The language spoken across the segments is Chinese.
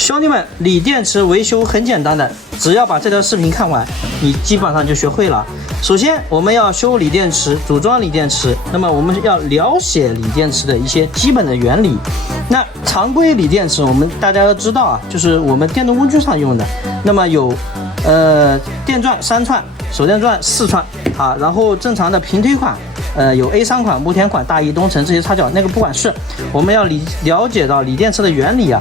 兄弟们，锂电池维修很简单的，只要把这条视频看完，你基本上就学会了。首先，我们要修锂电池，组装锂电池，那么我们要了解锂电池的一些基本的原理。那常规锂电池，大家要知道啊，就是我们电动工具上用的，那么有电钻3串，手电钻4串啊，然后正常的平推款。有 A3 款、牧田款、大益、东城这些插脚，那个不管事，我们要了解到锂电池的原理啊。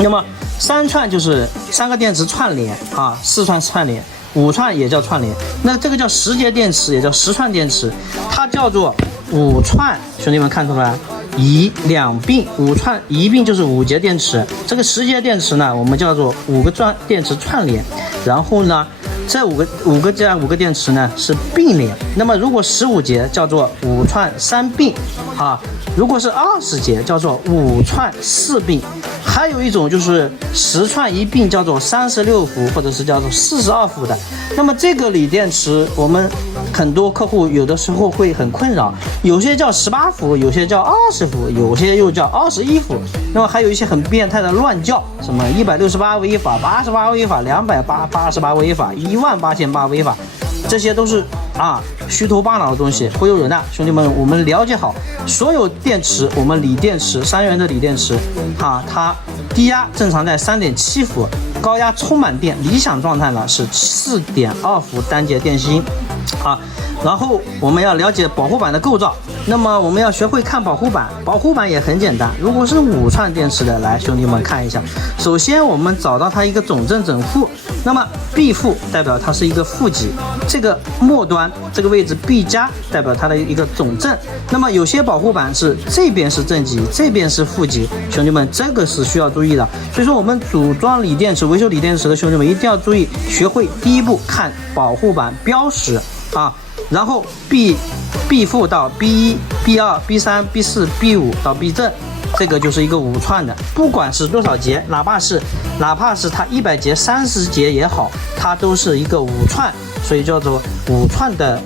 那么3串就是3个电池串联啊，4串串联，5串也叫串联。那这个叫10节电池，也叫10串电池，它叫做5串。兄弟们看出来，一两并，5串一并就是5节电池。这个10节电池呢，我们叫做5个电池串联，然后呢。这5个加5个电池呢是并联，那么如果15节叫做5串3并啊，如果是20节叫做5串4并，还有一种就是10串1并叫做36伏或者是叫做42伏的。那么这个锂电池我们很多客户有的时候会很困扰，有些叫18伏，有些叫20伏，有些又叫21伏，那么还有一些很变态的乱叫，什么168违法、88违法、288违法、18008违法，这些都是虚头巴脑的东西，忽悠人的。兄弟们，我们了解好所有电池，我们锂电池3元的锂电池它低压正常在3.7伏，高压充满电理想状态呢是4.2伏单节电芯然后我们要了解保护板的构造，那么我们要学会看保护板，保护板也很简单。如果是5串电池的，来兄弟们看一下，首先我们找到它一个总正整负，那么 B 负代表它是一个负极，这个末端这个位置 B 加代表它的一个总正。那么有些保护板是这边是正极，这边是负极，兄弟们这个是需要注意的。所以说我们组装锂电池、维修锂电池的兄弟们一定要注意，学会第一步看保护板标识然后 B 负到 B1、B2、B3、B4、B5 到 B 正，这个就是一个5串的，不管是多少节，哪怕是它100节、30节也好，它都是一个5串，所以叫做5串的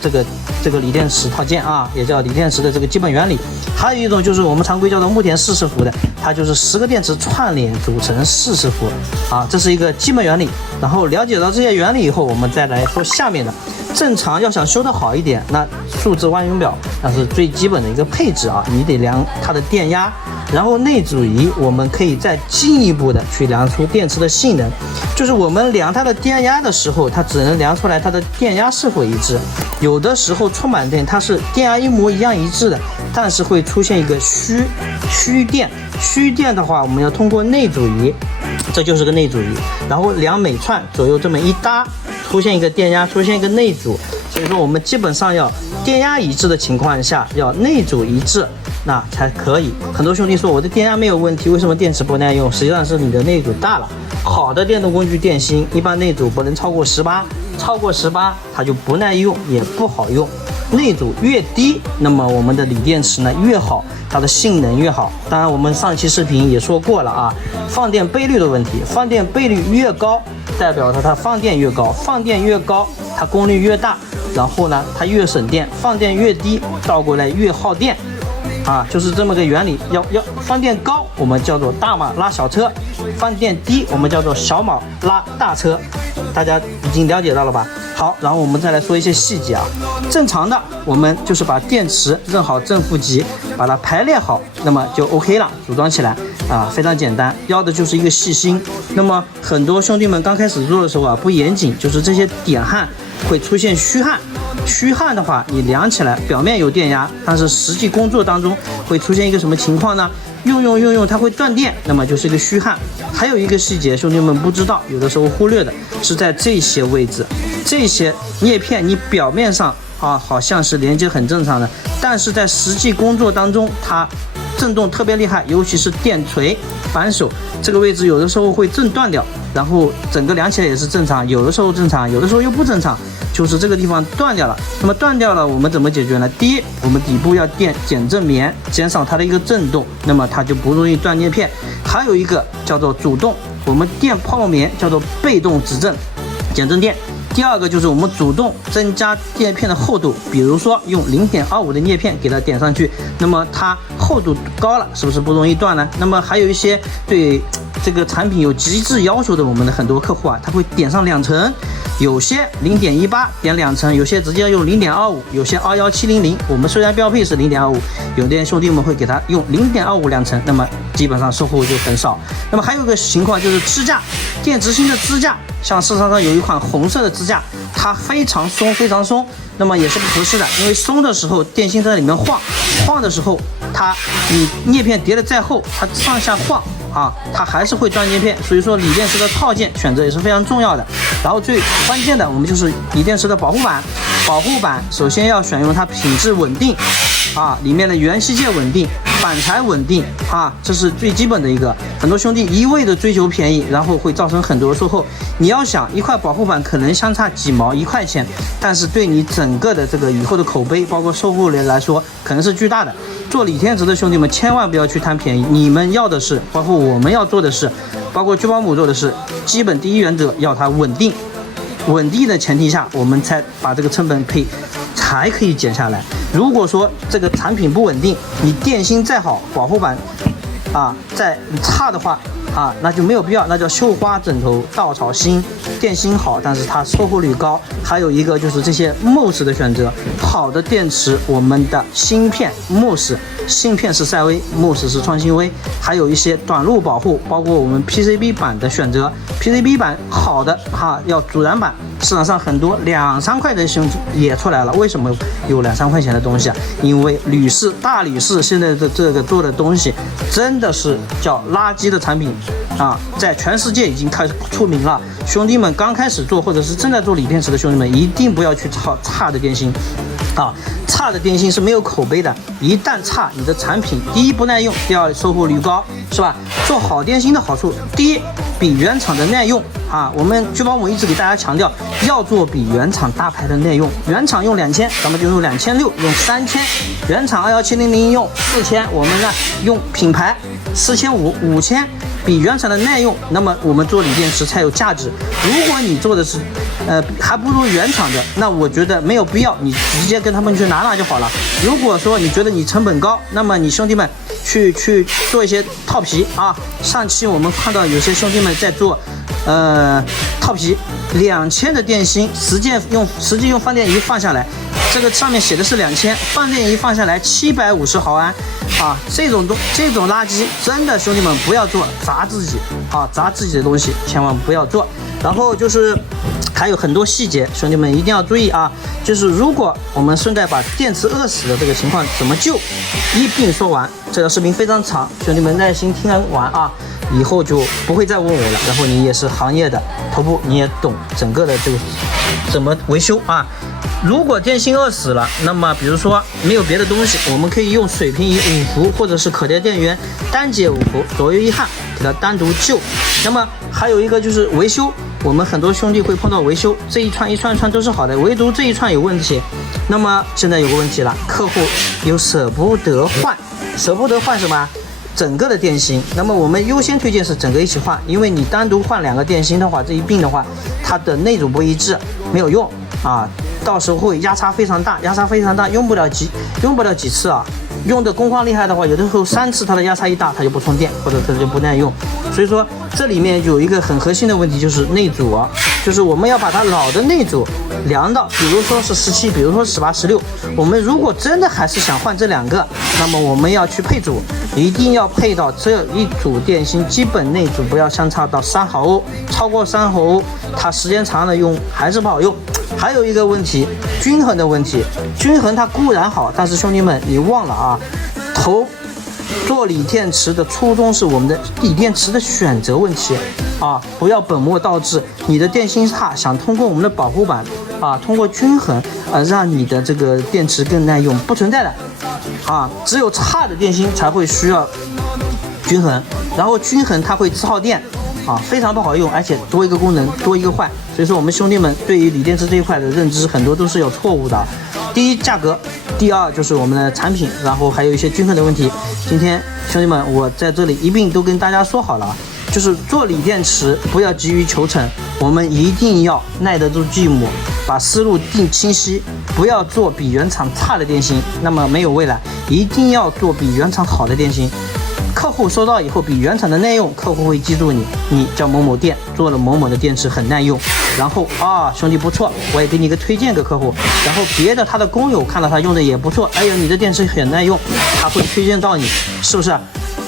这个锂电池套件也叫锂电池的这个基本原理。还有一种就是我们常规叫做牧田40伏的，它就是10个电池串联组成40伏这是一个基本原理。然后了解到这些原理以后，我们再来说下面的。正常要想修得好一点，那数字万用表那是最基本的一个配置你得量它的电压，然后内阻仪我们可以再进一步的去量出电池的性能，就是我们量它的电压的时候，它只能量出来它的电压是否一致，有的时候充满电它是电压一模一样一致的，但是会出现一个虚电的话，我们要通过内阻仪，这就是个内阻仪，然后量每串左右这么一搭，出现一个电压，出现一个内阻，所以说我们基本上要电压一致的情况下，要内阻一致，那才可以。很多兄弟说我的电压没有问题，为什么电池不耐用？实际上是你的内阻大了。好的电动工具电芯一般内阻不能超过18，超过18它就不耐用，也不好用。内阻越低，那么我们的锂电池呢越好，它的性能越好。当然我们上期视频也说过了放电倍率的问题，放电倍率越高代表它放电越高，放电越高它功率越大，然后呢它越省电，放电越低倒过来越耗电就是这么个原理。要放电高我们叫做大马拉小车，放电低我们叫做小马拉大车，大家已经了解到了吧？好，然后我们再来说一些细节正常的我们就是把电池认好正负极，把它排列好，那么就 OK 了，组装起来非常简单，要的就是一个细心。那么很多兄弟们刚开始做的时候不严谨，就是这些点焊会出现虚焊的话，你量起来表面有电压，但是实际工作当中会出现一个什么情况呢？用它会断电，那么就是一个虚焊。还有一个细节兄弟们不知道，有的时候忽略的是在这些位置，这些叶片你表面上好像是连接很正常的，但是在实际工作当中它震动特别厉害，尤其是电锤扳手这个位置有的时候会震断掉，然后整个量起来也是正常，有的时候正常，有的时候又不正常，就是这个地方断掉了。那么断掉了我们怎么解决呢？第一，我们底部要垫减震棉，减少它的一个震动，那么它就不容易断叶片。还有一个叫做主动，我们垫泡沫棉叫做被动止震减震垫。第二个就是我们主动增加叶片的厚度，比如说用0.25的叶片给它点上去，那么它厚度高了，是不是不容易断呢？那么还有一些对这个产品有极致要求的，我们的很多客户啊，他会点上2层，有些0.18点2层，有些直接用0.25，有些21700。我们虽然标配是0.25，有的兄弟们会给他用0.25两层，那么基本上售后就很少。那么还有一个情况就是支架，电池芯的支架，像市场上有一款红色的支架，它非常松，非常松，那么也是不合适的，因为松的时候电芯在里面晃的时候，你叶片叠的再厚，它上下晃啊，它还是会断叶片。所以说锂电池的套件选择也是非常重要的。然后最关键的，我们就是锂电池的保护板。保护板首先要选用它品质稳定啊，里面的元器件稳定，板材稳定啊，这是最基本的一个。很多兄弟一味的追求便宜，然后会造成很多售后。你要想一块保护板可能相差几毛1块钱，但是对你整个的这个以后的口碑，包括售后人来说，可能是巨大的。做锂电池的兄弟们千万不要去贪便宜，你们要的是，包括我们要做的是，包括聚保姆做的是，基本第一原则要它稳定。稳定的前提下，我们才把这个成本才可以减下来。如果说这个产品不稳定，你电芯再好，保护板啊再差的话啊，那就没有必要，那叫绣花枕头稻草芯。电芯好，但是它售后率高。还有一个就是这些 MOS 的选择，好的电池，我们的芯片 MOS， 芯片是赛威 ，MOS 是创新微，还有一些短路保护，包括我们 PCB 板的选择。PCB 板好的要阻燃板，市场上很多2-3块的兄弟也出来了。为什么有2-3块钱的东西啊？因为大铝市现在的这个做的东西真的是叫垃圾的产品啊，在全世界已经开始出名了。兄弟们刚开始做或者是正在做锂电池的兄弟们，一定不要去炒差的电芯啊，差的电芯是没有口碑的。一旦差，你的产品第一不耐用，第二售后率高，是吧？做好电芯的好处，第一比原厂的耐用啊。我们聚保姆一直给大家强调，要做比原厂大牌的耐用。原厂用2000，咱们就用2600，用3000。原厂21700用4000，我们呢用品牌4500、5000。比原厂的耐用，那么我们做锂电池才有价值。如果你做的是，还不如原厂的，那我觉得没有必要，你直接跟他们去拿就好了。如果说你觉得你成本高，那么你兄弟们去做一些套皮啊。上期我们看到有些兄弟们在做，套皮2000的电芯，实际用放电仪放下来，这个上面写的是2000，放电仪放下来750毫安啊，这种垃圾真的兄弟们不要做，砸自己啊，砸自己的东西千万不要做。然后就是还有很多细节，兄弟们一定要注意啊。就是如果我们顺带把电池饿死的这个情况怎么救一并说完，这个视频非常长，兄弟们耐心听完啊，以后就不会再问我了。然后你也是行业的头部，你也懂整个的这个怎么维修啊。如果电芯饿死了，那么比如说没有别的东西，我们可以用水平仪5伏或者是可叠电源单节5伏，左右一焊给它单独救。那么还有一个就是维修，我们很多兄弟会碰到维修，这一串都是好的，唯独这一串有问题。那么现在有个问题了，客户有舍不得换什么？整个的电芯。那么我们优先推荐是整个一起换，因为你单独换2个电芯的话，这一并的话，它的内阻不一致，没有用啊。到时候会压差非常大，用不了几次啊。用的工况厉害的话，有的时候3次它的压差一大，它就不充电，或者它就不耐用。所以说这里面有一个很核心的问题，就是内阻啊，就是我们要把它老的内阻量到，比如说是17，比如说18、16。我们如果真的还是想换这2个，那么我们要去配阻，一定要配到这一组电芯基本内阻不要相差到3毫欧，超过3毫欧，它时间长了用还是不好用。还有一个问题，均衡的问题。均衡它固然好，但是兄弟们你忘了啊，做锂电池的初衷是我们的锂电池的选择问题啊，不要本末倒置。你的电芯差，想通过我们的保护板啊，通过均衡让你的这个电池更耐用，不存在的啊。只有差的电芯才会需要均衡，然后均衡它会自耗电啊，非常不好用，而且多一个功能多一个坏。所以说我们兄弟们对于锂电池这一块的认知很多都是有错误的。第一，价格；第二就是我们的产品，然后还有一些均衡的问题。今天兄弟们我在这里一并都跟大家说好了，就是做锂电池不要急于求成，我们一定要耐得住寂寞，把思路定清晰，不要做比原厂差的电芯，那么没有未来。一定要做比原厂好的电芯。客户收到以后比原厂的耐用，客户会记住你，你叫某某店做了某某的电池很耐用，然后兄弟不错，我也给你一个推荐给客户，然后别的他的工友看到他用的也不错，哎呦你的电池很耐用，他会推荐到你，是不是？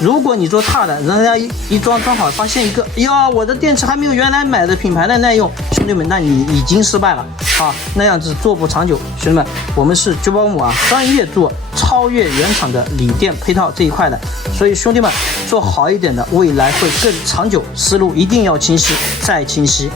如果你做差的，人家一装好，发现一个，我的电池还没有原来买的品牌的耐用，兄弟们，那你已经失败了那样子做不长久。兄弟们，我们是九保姆专业做超越原厂的锂电配套这一块的，所以兄弟们做好一点的，未来会更长久，思路一定要清晰，再清晰。